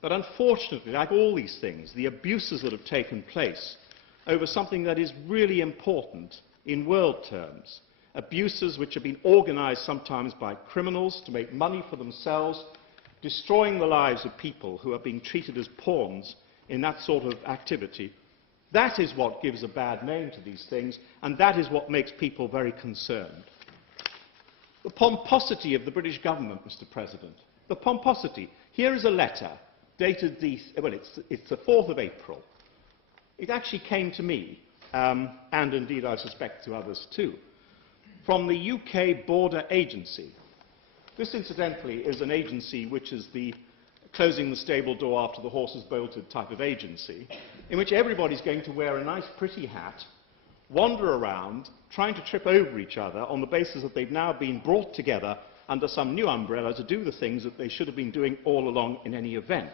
But unfortunately, like all these things, the abuses that have taken place over something that is really important in world terms, abuses which have been organised sometimes by criminals to make money for themselves, destroying the lives of people who are being treated as pawns in that sort of activity, that is what gives a bad name to these things, and that is what makes people very concerned. The pomposity of the British government, Mr. President, the pomposity. Here is a letter dated it's the 4th of April. It actually came to me, and indeed I suspect to others too, from the UK Border Agency. This, incidentally, is an agency which is the closing the stable door after the horse has bolted type of agency, in which everybody's going to wear a nice pretty hat, wander around, trying to trip over each other on the basis that they've now been brought together under some new umbrella to do the things that they should have been doing all along in any event.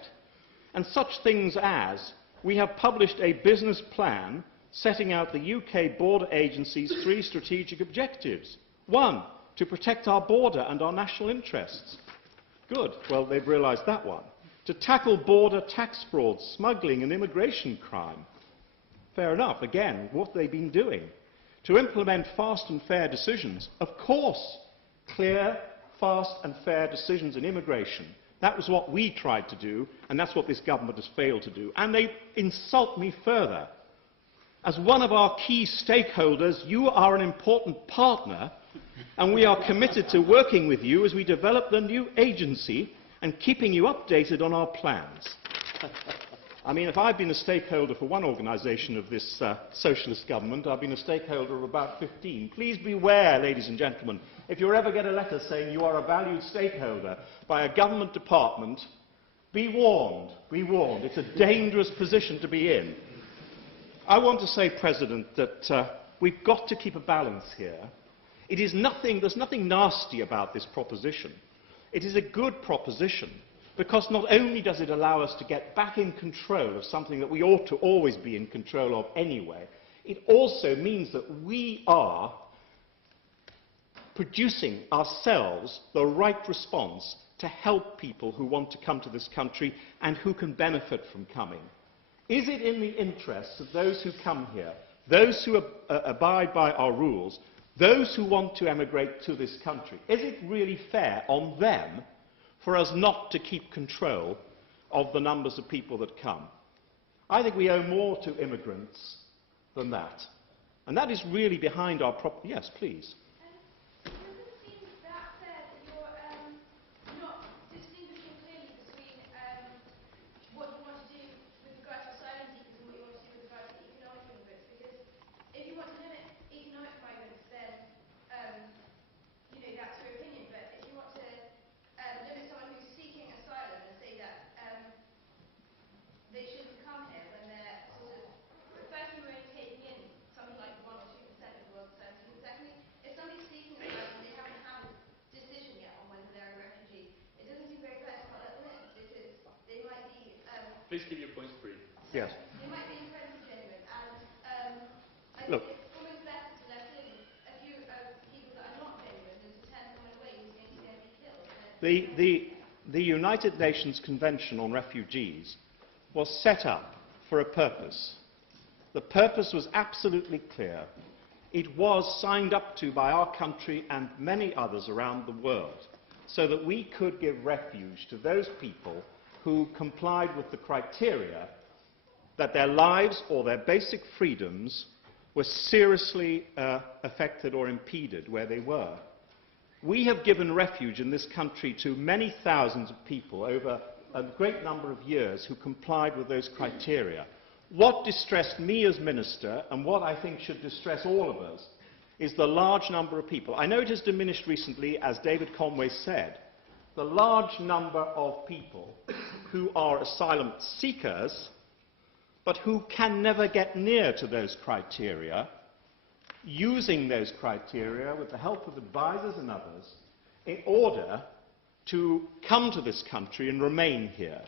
And such things as, we have published a business plan setting out the UK Border Agency's 3 strategic objectives. 1, to protect our border and our national interests. Good. Well, they've realised that one. To tackle border tax fraud, smuggling and immigration crime. Fair enough. Again, what have they been doing? To implement fast and fair decisions. Of course, clear, fast and fair decisions in immigration. That was what we tried to do, and that's what this government has failed to do. And they insult me further. As one of our key stakeholders, you are an important partner, and we are committed to working with you as we develop the new agency and keeping you updated on our plans. I mean, if I've been a stakeholder for one organisation of this socialist government, I've been a stakeholder of about 15. Please beware, ladies and gentlemen, if you ever get a letter saying you are a valued stakeholder by a government department, be warned, be warned. It's a dangerous position to be in. I want to say, President, that we've got to keep a balance here. There's nothing nasty about this proposition. It is a good proposition, because not only does it allow us to get back in control of something that we ought to always be in control of anyway, it also means that we are producing ourselves the right response to help people who want to come to this country and who can benefit from coming. Is it in the interests of those who come here, those who abide by our rules, those who want to emigrate to this country? Is it really fair on them for us not to keep control of the numbers of people that come? I think we owe more to immigrants than that. And that is really behind our Yes, please. Please keep your points brief. Yes. They might be incredibly genuine, and I Look. think it's almost better to let in a few people that are not genuine than to turn someone away who's going to be killed. The United Nations Convention on Refugees was set up for a purpose. The purpose was absolutely clear. It was signed up to by our country and many others around the world, so that we could give refuge to those people who complied with the criteria that their lives or their basic freedoms were seriously affected or impeded where they were. We have given refuge in this country to many thousands of people over a great number of years who complied with those criteria. What distressed me as Minister, and what I think should distress all of us, is the large number of people. I know it has diminished recently, as David Conway said, the large number of people who are asylum seekers, but who can never get near to those criteria, using those criteria with the help of advisors and others, in order to come to this country and remain here,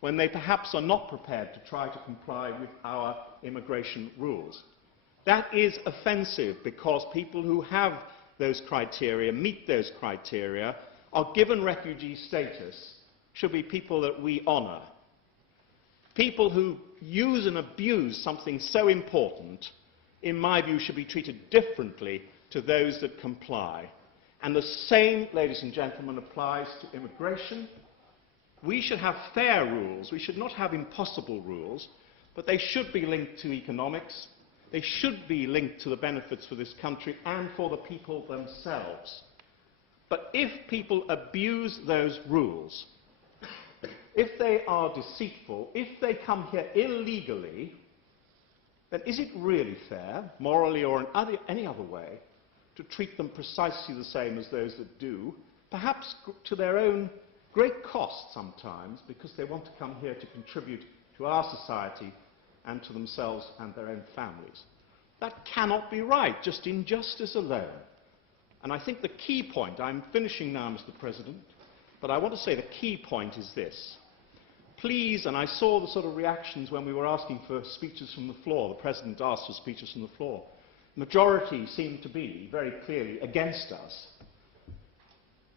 when they perhaps are not prepared to try to comply with our immigration rules. That is offensive, because people who have those criteria, meet those criteria, are given refugee status, should be people that we honour. People who use and abuse something so important, in my view, should be treated differently to those that comply. And the same, ladies and gentlemen, applies to immigration. We should have fair rules. We should not have impossible rules, but they should be linked to economics. They should be linked to the benefits for this country and for the people themselves. But if people abuse those rules, if they are deceitful, if they come here illegally, then is it really fair, morally or in any other way, to treat them precisely the same as those that do, perhaps to their own great cost sometimes, because they want to come here to contribute to our society and to themselves and their own families? That cannot be right, just injustice alone. And I think the key point, I'm finishing now, Mr. President, but I want to say the key point is this. Please, and I saw the sort of reactions when we were asking for speeches from the floor, the President asked for speeches from the floor. Majority seemed to be very clearly against us.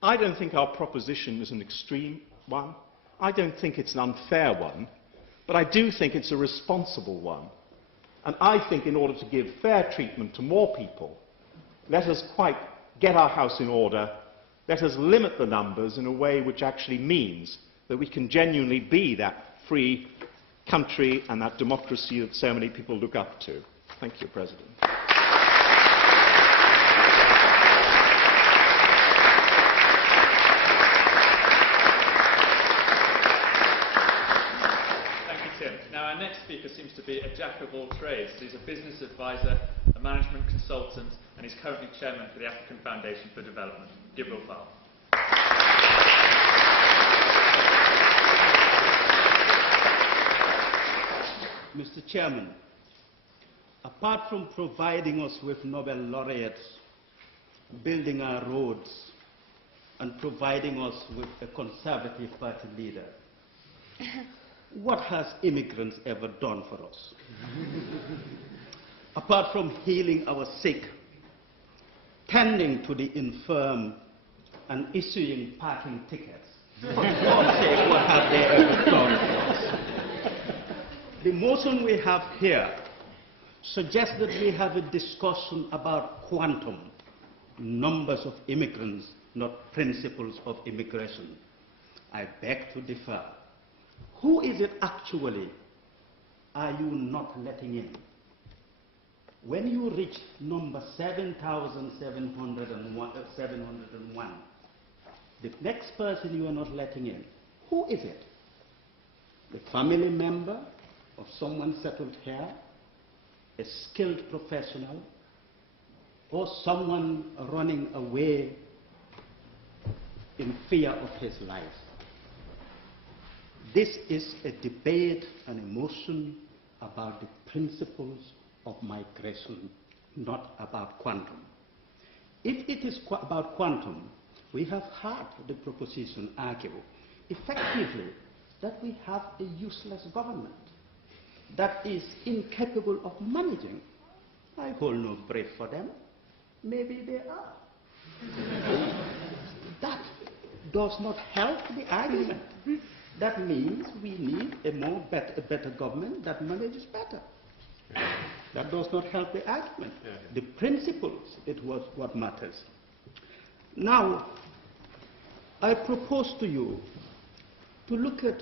I don't think our proposition is an extreme one. I don't think it's an unfair one, but I do think it's a responsible one. And I think in order to give fair treatment to more people, let us quite get our house in order, let us limit the numbers in a way which actually means that we can genuinely be that free country and that democracy that so many people look up to. Thank you, President. Now, our next speaker seems to be a jack of all trades. He's a business advisor, a management consultant, and he's currently chairman for the African Foundation for Development. Gibril Fal. Mr. Chairman, apart from providing us with Nobel laureates, building our roads, and providing us with a Conservative Party leader, what has Immigrants ever done for us? Apart from healing our sick, tending to the infirm, and issuing parking tickets, for God's sake, what have they ever done for us? The motion we have here suggests that we have a discussion about quantum, numbers of immigrants, not principles of immigration. I beg to differ. Who is it actually are you not letting in? When you reach number 7,701, the next person you are not letting in, who is it? The family member of someone settled here, a skilled professional, or someone running away in fear of his life? This is a debate and a motion about the principles of migration, not about quantum. If it is about quantum, we have heard the proposition argue effectively that we have a useless government that is incapable of managing. I hold no breath for them. Maybe they are. That does not help the argument. That means we need a better government that manages better. That does not help the argument. The principles, it was what matters. Now, I propose to you to look at